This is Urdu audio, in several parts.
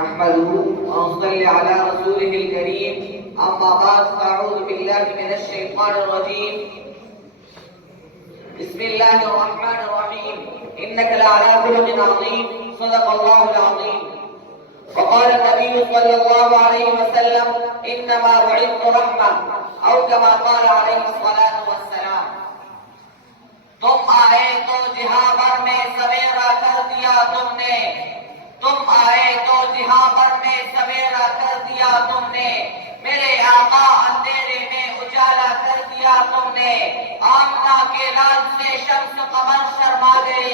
نحمده ونصلي على رسوله الكريم أما بعد فأعوذ بالله من الشيطان الرجيم بسم الله الرحمن الرحيم إنك لعلى خلق عظيم صدق الله العظيم وقال النبي صلى الله عليه وسلم إنما بعثت رحمة أو كما قال عليه الصلاة والسلام تم آئے تو جہاں بھر میں سویرا کر دیا تم نے تم آئے تو جہاں بھر میں سویرا کر دیا تم نے میرے آقا اندھیرے میں اجالا کر دیا تم نے آمنہ کے لال سے شمس قمر شرما گئے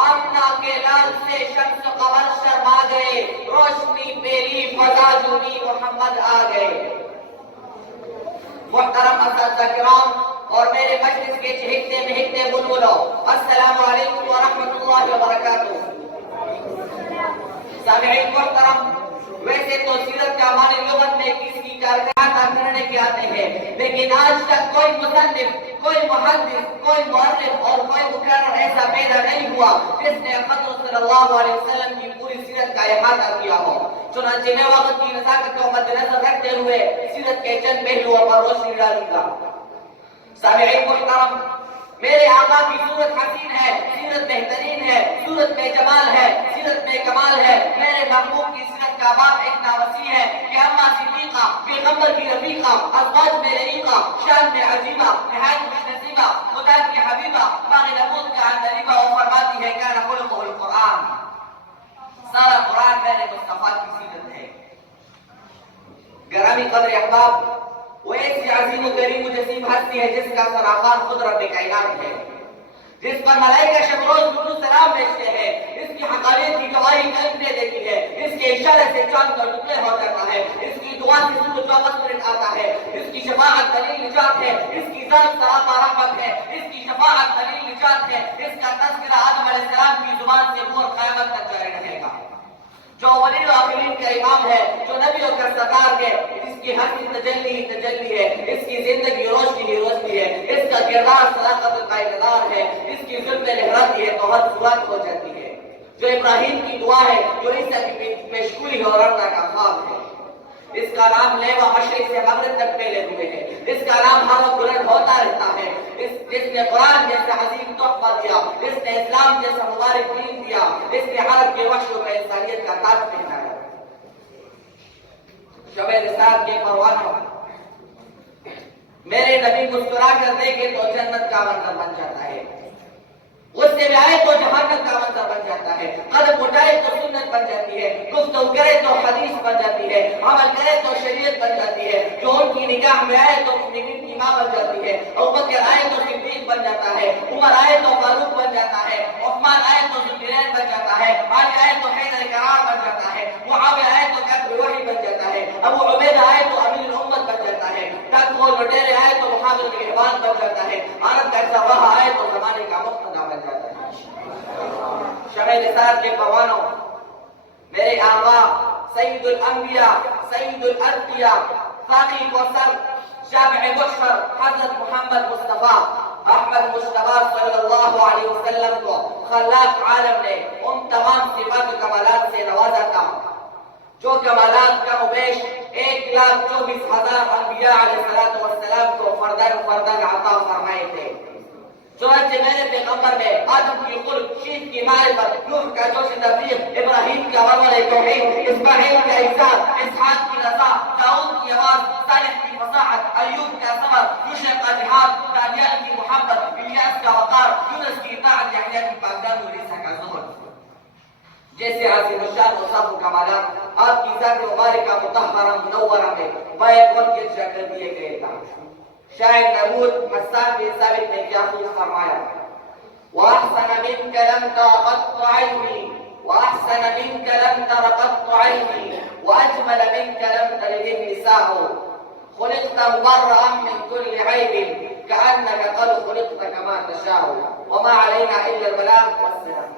آمنہ کے لال سے شمس قمر شرما گئے روشنی پیری فضا جونی محمد آ گئے محترم اساتذہ کرام اور میرے مجلس کے چہکتے مہکتے بلبلوں السلام علیکم ورحمۃ اللہ وبرکاتہ سامعین محترم ویسے تو سیرت کا معنی لغت میں کس کی کارکردگی کرنے کے آتے ہیں لیکن آج تک کوئی مصنف کوئی محدث کوئی مؤرخ اور کوئی مقرر ایسا پیدا نہیں ہوا جس نے حضرت صلی اللہ علیہ وسلم کی پوری سیرت کا احاطہ کیا ہو چنانچہ میں وقت کی نزاکت کو مد نظر رکھتے ہوئے سیرت کے چند پہلوؤں پر روشنی ڈالوں گا سامعین محترم میرے آقا کی صورت حسین ہے سیرت بہترین ہے صورت میں جمال ہے سیرت میں کمال ہے میرے محبوب کی سیرت کا باب اتنا وسیع ہے کہ اما صدیقہ پیغمبر کی رفیقہ ازواج میں رئیقہ شان میں عجیبہ نہایت خوش نصیبہ خدا کی حبیبہ باغ نبوت کا اندریبہ وہ فرماتی ہے کان خلقہ القرآن سارا قرآن میرے مصطفیٰ کی سیرت ہے گرامی قدر احباب وہ ایسی عظیم و کریم و جسیم ہستی ہے جس کا سراغان خود رب کائنات ہے جس پر ملائکہ شب روز درود و سلام بھیجتے ہیں اس کی حقانیت کی گواہی قلب نے دیتی ہے اس کے اشارے سے چاند کا ٹکڑے ہو جاتا ہے اس کی دعا سے سورج واپس پلٹ آتا ہے اس کی شفاعت دلیل نجات ہے اس کی ذات سراپا رحمت ہے اس کی شفاعت دلیل نجات ہے اس کا تذکرہ آدم علیہ السلام کی زبان سے پور قیامت تک جاری رہے گا جو اولین و آخرین کا امام ہے جو نبیوں کا سردار ہے اس کی ہر تجلی ہی تجلی ہے اس کی زندگی روشنی ہی روشنی ہے اس کا کردار صداقت کا اقتدار ہے اس کی ظلم لہراتی ہے تو ہر صورت ہو جاتی ہے جو ابراہیم کی دعا ہے جو عیسیٰ کی پیشگوئی ہے اور اللہ کا خواب ہے اس کا نام لیوا مشرق سے مغرب تک پھیلے ہوئے ہے اس کا نام ہر وقت بلند ہوتا رہتا ہے جس نے قرآن جیسا عظیم تحفہ دیا اس نے اسلام جیسا مبارک دین دیا اس نے عرب کے وحشوں میں انسانیت کا تاج پہنایا شب رسالت کے پروانوں میرے نبی مسکرا کر دیکھے تو جنت کا منظر بن جاتا ہے غصے میں آئے تو جہنم کا منظر بن جاتا ہے قدم اٹھائے تو سنت بن جاتی ہے گفتگو کرے تو حدیث بن جاتی ہے عمل کرے تو شریعت بن جاتی ہے جو ان کی نگاہ میں آئے تو مومنین کی ماں بن جاتی ہے ابوبکر آئے تو صدیق بن جاتا ہے عمر آئے تو فاروق بن جاتا ہے عثمان آئے تو ذوالنورین بن جاتا ہے علی آئے تو حیدر کرار بن جاتا ہے معاویہ آئے تو کتب وحی بن جاتا ہے ابو عبیدہ آئے تو امیر الامت بن جاتا ہے ڈاکو لٹیرے آئے تو محاذ الرحمن بن جاتا ہے عرب کا صباح آئے تو زمانے کا مقتدا بن جاتا ہے شب رسالت کے پروانوں میرے آقا سید الانبیاء سید الاتقیاء فاقی کوثر شامع بشر حضرت محمد مصطفیٰ احمد مصطفیٰ صلی اللہ علیہ وسلم کو خلاق عالم نے ان تمام صفات و کمالات سے نوازا تھا جو کمالات کا مبیش 1,24,000 انبیاء علیہ السلام کو فردن فردن عطا فرمائے تھے چنانچہ میرے پیغمبر میں آدم کی خلق شیخ کی معرفت نوح کا جوش تبلیغ ابراہیم کا ورور توحید اسماعیل کا احسان اسحاق کی رضا داؤد کی آواز صالح کی فصاحت ایوب کا صبر یوشع کا جہاد دانیال کی محبت الیاس کا وقار یونس کی اطاعت یحییٰ کی پاکدامنی اور عیسیٰ کا زہد جیسے عظیم الشان و صاحب کمالات آپ کی ذات مبارکہ مطہرہ منورہ میں بیک وقت کے شکل دیے گئے تھا شاعر نبوت حسان بن ثابت نے کیا خوب فرمایا وَأَحْسَنَ مِنْكَ لَمْ تَرَ قَطُّ عَيْنِي وَأَحْسَنَ مِنْكَ لَمْ تَرَ قَطُّ عَيْنِي وَأَجْمَلَ مِنْكَ لَمْ تَلِدِ النِّسَاءُ خُلِقْتَ مُبَرَّأً مِنْ كُلِّ عَيْبٍ كَأَنَّكَ قَدْ خُلِقْتَ كَمَا تَشَاءُ وَمَا عَلَيْنَا إِلَّا الْبَلَاغُ وَالسَّلَامُ